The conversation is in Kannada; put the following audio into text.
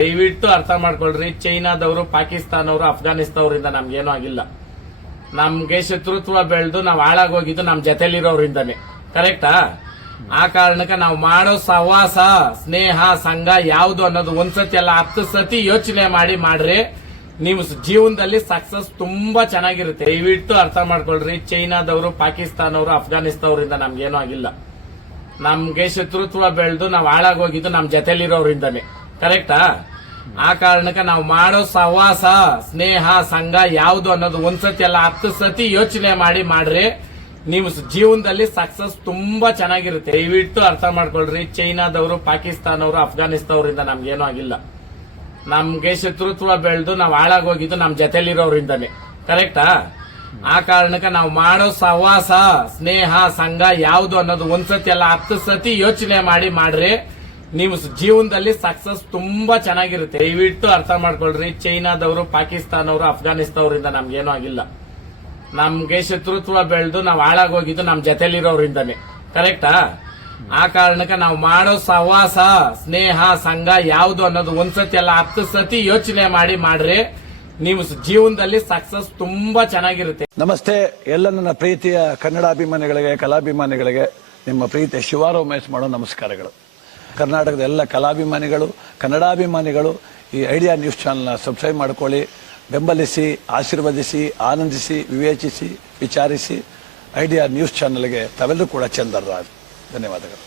ದಯವಿಟ್ಟು ಅರ್ಥ ಮಾಡ್ಕೊಳ್ರಿ. ಚೈನಾದವರು, ಪಾಕಿಸ್ತಾನವರು, ಅಫ್ಘಾನಿಸ್ತಾನವರಿಂದ ನಮ್ಗೇನೂ ಆಗಿಲ್ಲ. ನಮ್ಗೆ ಶತ್ರುತ್ವ ಬೆಳೆದು ನಾವ್ ಹಾಳಾಗೋಗಿದ್ದು ನಮ್ ಜೊತೆಲಿರೋರಿಂದಾನೆ. ಕರೆಕ್ಟಾ? ಆ ಕಾರಣಕ್ಕೆ ನಾವು ಮಾಡೋ ಸಹವಾಸ, ಸ್ನೇಹ, ಸಂಘ ಯಾವ್ದು ಅನ್ನೋದು ಒಂದ್ಸತಿ ಅಲ್ಲ 10 ಸತಿ ಯೋಚನೆ ಮಾಡ್ರಿ. ನೀವು ಜೀವನದಲ್ಲಿ ಸಕ್ಸಸ್ ತುಂಬಾ ಚೆನ್ನಾಗಿರುತ್ತೆ. ದಯವಿಟ್ಟು ಅರ್ಥ ಮಾಡ್ಕೊಳ್ರಿ. ಚೈನಾದವರು, ಪಾಕಿಸ್ತಾನವರು, ಅಫ್ಘಾನಿಸ್ತಾನವರಿಂದ ನಮ್ಗೇನೂ ಆಗಿಲ್ಲ. ನಮ್ಗೆ ಶತ್ರುತ್ವ ಬೆಳೆದು ನಾವ್ ಹಾಳಾಗೋಗಿದ್ದು ನಮ್ ಜೊತೆಲಿರೋರಿಂದಾನೆ. ಕರೆಕ್ಟಾ? ಆ ಕಾರಣಕ್ಕೆ ನಾವು ಮಾಡೋ ಸಹವಾಸ, ಸ್ನೇಹ, ಸಂಘ ಯಾವ್ದು ಅನ್ನೋದು ಒಂದ್ಸತಿ ಅಲ್ಲ 10 ಸತಿ ಯೋಚನೆ ಮಾಡ್ರಿ. ನೀವು ಜೀವನದಲ್ಲಿ ಸಕ್ಸಸ್ ತುಂಬಾ ಚೆನ್ನಾಗಿರುತ್ತೆ. ದಯವಿಟ್ಟು ಅರ್ಥ ಮಾಡ್ಕೊಳ್ರಿ. ಚೈನಾದವರು, ಪಾಕಿಸ್ತಾನವರು, ಅಫ್ಘಾನಿಸ್ತಾನವರಿಂದ ನಮ್ಗೇನೂ ಆಗಿಲ್ಲ. ನಮ್ಗೆ ಶತ್ರುತ್ವ ಬೆಳೆದು ನಾವ್ ಹಾಳಾಗೋಗಿದ್ದು ನಮ್ ಜೊತೆಲಿರೋರಿಂದಾನೆ. ಕರೆಕ್ಟಾ? ಆ ಕಾರಣಕ್ಕೆ ನಾವು ಮಾಡೋ ಸಹವಾಸ, ಸ್ನೇಹ, ಸಂಘ ಯಾವ್ದು ಅನ್ನೋದು ಒಂದ್ಸತಿ ಅಲ್ಲ 10 ಸತಿ ಯೋಚನೆ ಮಾಡ್ರಿ. ನೀವು ಜೀವನದಲ್ಲಿ ಸಕ್ಸಸ್ ತುಂಬಾ ಚೆನ್ನಾಗಿರುತ್ತೆ. ದಯವಿಟ್ಟು ಅರ್ಥ ಮಾಡ್ಕೊಳ್ರಿ. ಚೈನಾದವರು, ಪಾಕಿಸ್ತಾನವರು, ಅಫ್ಘಾನಿಸ್ತಾನವರಿಂದ ನಮ್ಗೇನೂ ಆಗಿಲ್ಲ. ನಮ್ಗೆ ಶತ್ರುತ್ವ ಬೆಳೆದು ನಾವ್ ಹಾಳಾಗೋಗಿದ್ದು ನಮ್ ಜೊತೆಲಿರೋರಿಂದಾನೆ. ಕರೆಕ್ಟಾ? ಆ ಕಾರಣಕ್ಕೆ ನಾವು ಮಾಡೋ ಸಹವಾಸ, ಸ್ನೇಹ, ಸಂಘ ಯಾವ್ದು ಅನ್ನೋದು ಒಂದ್ಸತಿ ಅಲ್ಲ 10 ಸತಿ ಯೋಚನೆ ಮಾಡ್ರಿ. ನೀವು ಜೀವನದಲ್ಲಿ ಸಕ್ಸಸ್ ತುಂಬಾ ಚೆನ್ನಾಗಿರುತ್ತೆ. ನಮಸ್ತೆ ಎಲ್ಲ ನನ್ನ ಪ್ರೀತಿಯ ಕನ್ನಡಾಭಿಮಾನಿಗಳಿಗೆ, ಕಲಾಭಿಮಾನಿಗಳಿಗೆ ನಿಮ್ಮ ಪ್ರೀತಿಯ ಶಿವಾರಾವ್ ಉಮೇಶ್ ಮಾಡೋ ನಮಸ್ಕಾರಗಳು. ಕರ್ನಾಟಕದ ಎಲ್ಲ ಕಲಾಭಿಮಾನಿಗಳು, ಕನ್ನಡಾಭಿಮಾನಿಗಳು ಈ ಐಡಿಯಾ ನ್ಯೂಸ್ ಚಾನೆಲ್ನ ಸಬ್ಸ್ಕ್ರೈಬ್ ಮಾಡ್ಕೊಳ್ಳಿ, ಬೆಂಬಲಿಸಿ, ಆಶೀರ್ವದಿಸಿ, ಆನಂದಿಸಿ, ವಿವೇಚಿಸಿ, ವಿಚಾರಿಸಿ. ಐಡಿಯಾ ನ್ಯೂಸ್ ಚಾನೆಲ್ಗೆ ತಾವೆಲ್ಲರೂ ಕೂಡ ಚಂದರ್ರಾಜ್. ಧನ್ಯವಾದಗಳು.